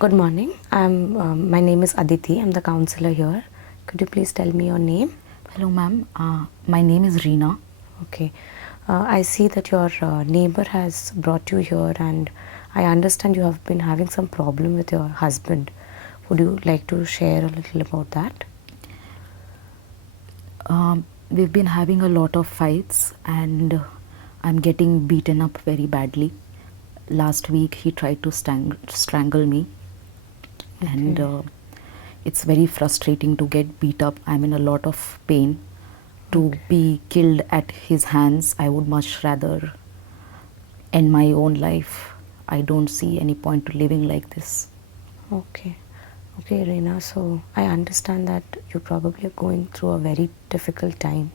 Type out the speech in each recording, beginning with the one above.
Good morning. My name is Aditi. I'm the counselor here. Could you please tell me your name? Hello, ma'am. My name is Reena. Okay. I see that your neighbor has brought you here, and I understand you have been having some problem with your husband. Would you like to share a little about that? We've been having a lot of fights, and I'm getting beaten up very badly. Last week, he tried to strangle me, and it's very frustrating to get beat up. I'm in a lot of pain. To be killed at his hands, I would much rather end my own life. I don't see any point to living like this. Okay. Okay, Reena. So I understand that you probably are going through a very difficult time.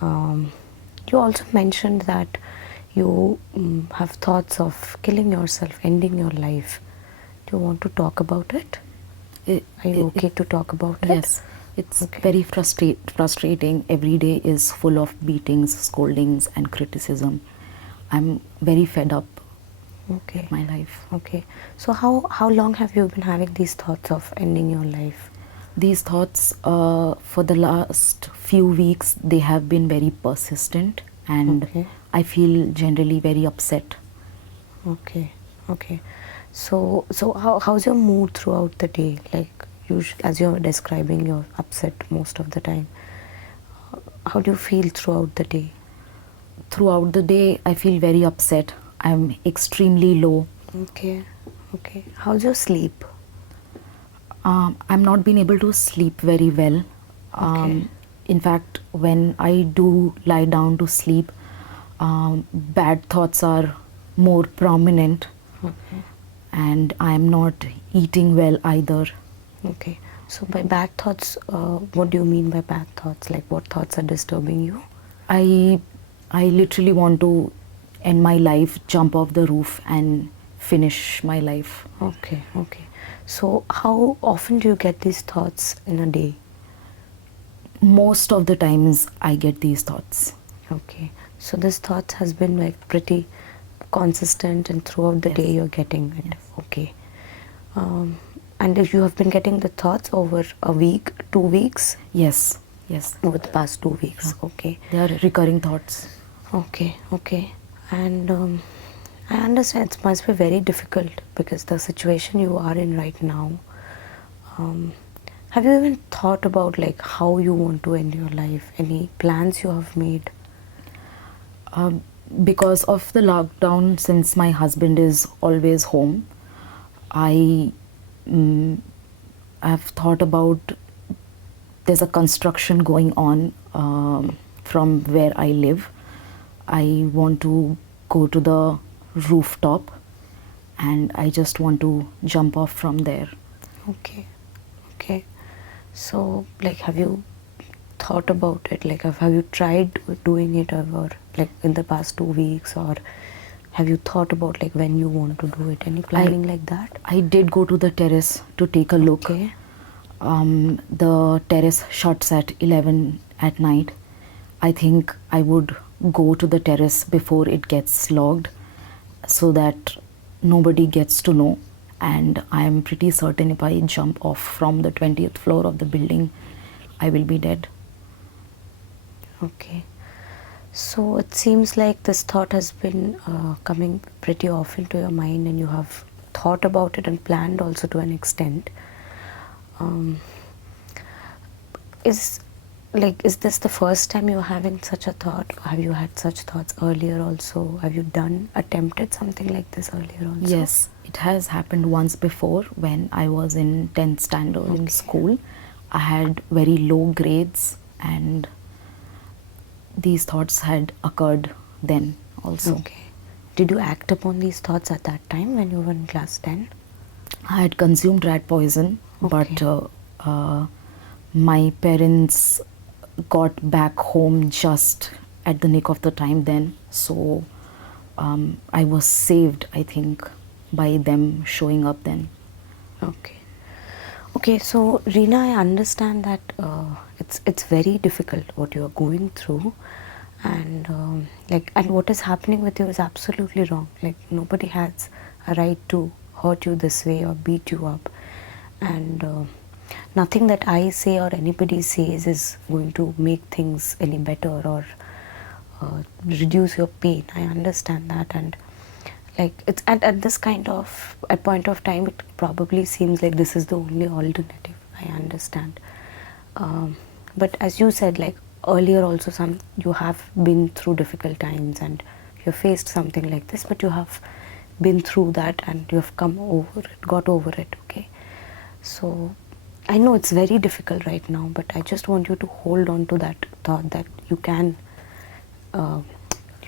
You also mentioned that you have thoughts of killing yourself, ending your life. Do you want to talk about it? Are you okay to talk about it? Yes, it's very frustrating. Every day is full of beatings, scoldings, and criticism. I'm very fed up with my life. Okay. So how long have you been having these thoughts of ending your life? These thoughts, for the last few weeks, they have been very persistent, and I feel generally very upset. Okay. Okay. So how's your mood throughout the day? Like as you're describing, you're upset most of the time. How do you feel throughout the day? Throughout the day, I feel very upset. I'm extremely low. Okay. Okay. How's your sleep? I'm not been able to sleep very well. In fact, when I do lie down to sleep, bad thoughts are more prominent, and I'm not eating well either. Okay. So by bad thoughts, what do you mean by bad thoughts? Like what thoughts are disturbing you? I literally want to end my life, jump off the roof, and finish my life. Okay. Okay. So how often do you get these thoughts in a day? Most of the times I get these thoughts. Okay. So this thought has been like pretty consistent, and throughout the day you're getting it. Okay. And if you have been getting the thoughts over a week, 2 weeks? Yes. Over the past 2 weeks. Okay. They are recurring thoughts. Okay. Okay. And I understand it must be very difficult because the situation you are in right now. Have you even thought about like how you want to end your life? Any plans you have made? Because of the lockdown, since my husband is always home, I have thought about, there's a construction going on from where I live. I want to go to the rooftop, and I just want to jump off from there. Okay. Okay. So like have you thought about it? Like have you tried doing it ever, like in the past 2 weeks, or have you thought about like when you want to do it? Any planning like that? I did go to the terrace to take a look. Okay. The terrace shuts at 11 at night. I think I would go to the terrace before it gets locked, so that nobody gets to know. And I am pretty certain if I jump off from the 20th floor of the building, I will be dead. Okay. So it seems like this thought has been coming pretty often to your mind, and you have thought about it and planned also to an extent. Is this the first time you're having such a thought? Have you had such thoughts earlier also? Have you attempted something like this earlier also? Yes, it has happened once before when I was in 10th standard in school. I had very low grades, and these thoughts had occurred then also. Okay. Did you act upon these thoughts at that time when you were in class 10? I had consumed rat poison, but my parents got back home just at the nick of the time then. So I was saved, I think, by them showing up then. Okay. Okay, so Reena, I understand that it's very difficult what you are going through, and and what is happening with you is absolutely wrong. Like nobody has a right to hurt you this way or beat you up. And nothing that I say or anybody says is going to make things any better or reduce your pain. I understand that, and like it's at this kind of a point of time, it probably seems like this is the only alternative. I understand, but as you said, like earlier also, some you have been through difficult times and you have faced something like this, but you have been through that and you have come over it, got over it. Okay, so I know it's very difficult right now, but I just want you to hold on to that thought that you can, uh,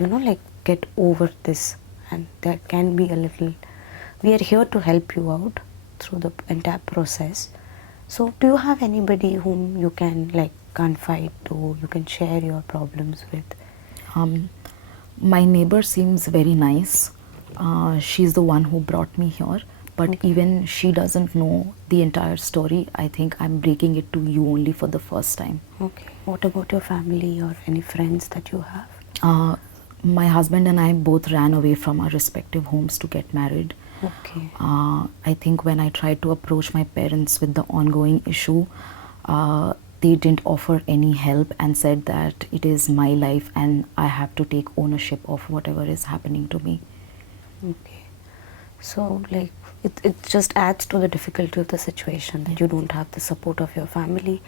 like get over this, and there can be a little. We are here to help you out through the entire process. So, do you have anybody whom you can like confide to? You can share your problems with. Um, my neighbor seems very nice. She's the one who brought me here, but Okay. even she doesn't know the entire story. I think I'm breaking it to you only for the first time. Okay. What about your family or any friends that you have? Uh, my husband and I both ran away from our respective homes to get married. Okay. I think when I tried to approach my parents with the ongoing issue, they didn't offer any help and said that it is my life and I have to take ownership of whatever is happening to me. Okay. So, like, it just adds to the difficulty of the situation that you don't have the support of your family,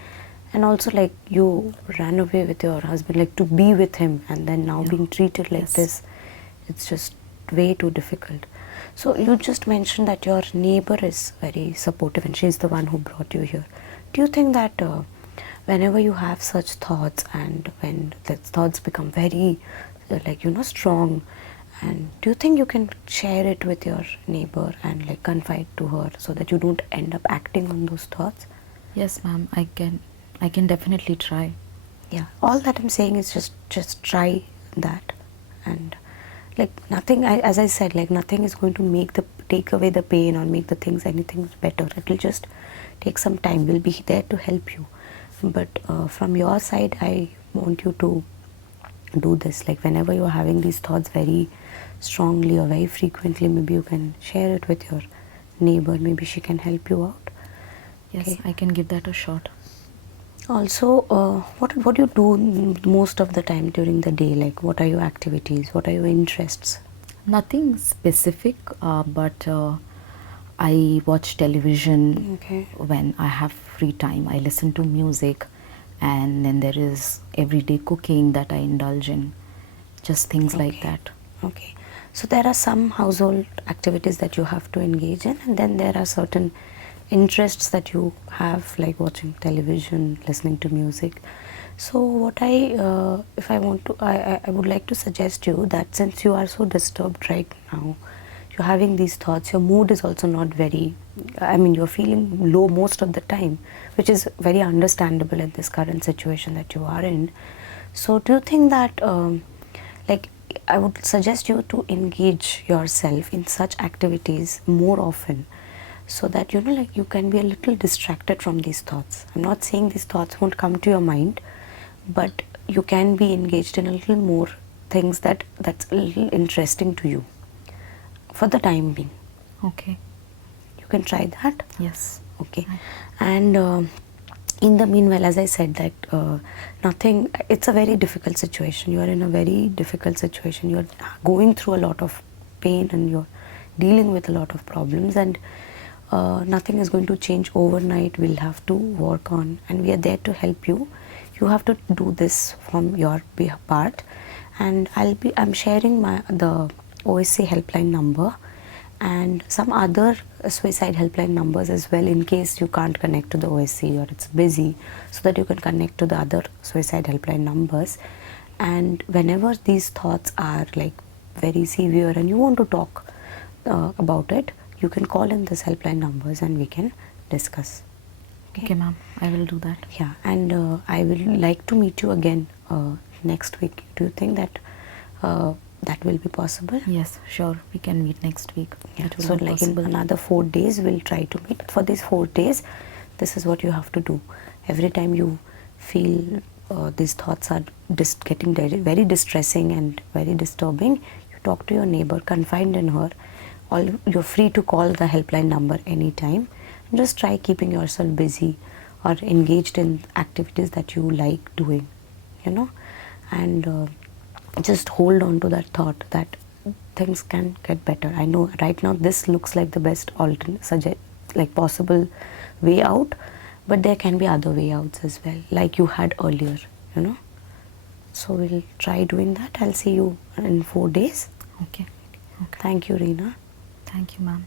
and also like you ran away with your husband, like to be with him, and then now Yeah. being treated like Yes. this, it's just way too difficult. So you just mentioned that your neighbor is very supportive and she's the one who brought you here. Do you think that whenever you have such thoughts and when the thoughts become very strong, and do you think you can share it with your neighbor and like confide to her so that you don't end up acting on those thoughts? Yes, ma'am, I can. I can definitely try. Yeah, all that I'm saying is just try that, and like nothing, as I said, like nothing is going to take away the pain or make the things anything better. It will just take some time. We'll be there to help you, but from your side, I want you to do this. Like whenever you're having these thoughts very strongly or very frequently, maybe you can share it with your neighbor. Maybe she can help you out. Yes, Okay. I can give that a shot. Also, what do you do most of the time during the day? Like, what are your activities? What are your interests? Nothing specific, but I watch television Okay. when I have free time. I listen to music, and then there is everyday cooking that I indulge in. Just things like Okay. that. Okay. So there are some household activities that you have to engage in, and then there are certain interests that you have, like watching television, listening to music. So what if I want to, I would like to suggest you that since you are so disturbed right now, you're having these thoughts, your mood is also not very, I mean, you're feeling low most of the time, which is very understandable in this current situation that you are in. So do you think that, like, I would suggest you to engage yourself in such activities more often, so that like you can be a little distracted from these thoughts. I'm not saying these thoughts won't come to your mind, but you can be engaged in a little more things that's a little interesting to you for the time being. Okay. You can try that. Yes. Okay. And in the meanwhile, as I said, that nothing, it's a very difficult situation. You are in a very difficult situation. You're going through a lot of pain and you're dealing with a lot of problems, and nothing is going to change overnight. We'll have to work on, and we are there to help you. You have to do this from your part, and I'm sharing the OSC helpline number and some other suicide helpline numbers as well, in case you can't connect to the OSC or it's busy, so that you can connect to the other suicide helpline numbers. And whenever these thoughts are like very severe and you want to talk about it, you can call in this helpline numbers and we can discuss. Okay, ma'am. I will do that. Yeah, and I will like to meet you again next week. Do you think that that will be possible? Yes, sure. We can meet next week. Yeah. It will So be like possible. in another 4 days, we'll try to meet. For these 4 days, this is what you have to do. Every time you feel these thoughts are getting very distressing and very disturbing, you talk to your neighbor, confide in her. you're free to call the helpline number anytime. And just try keeping yourself busy or engaged in activities that you like doing, you know, and just hold on to that thought that things can get better. I know right now this looks like the best alternate like possible way out, but there can be other way outs as well, like you had earlier, you know. So we'll try doing that. I'll see you in 4 days. Okay. Okay. Thank you, Reena. Thank you, ma'am.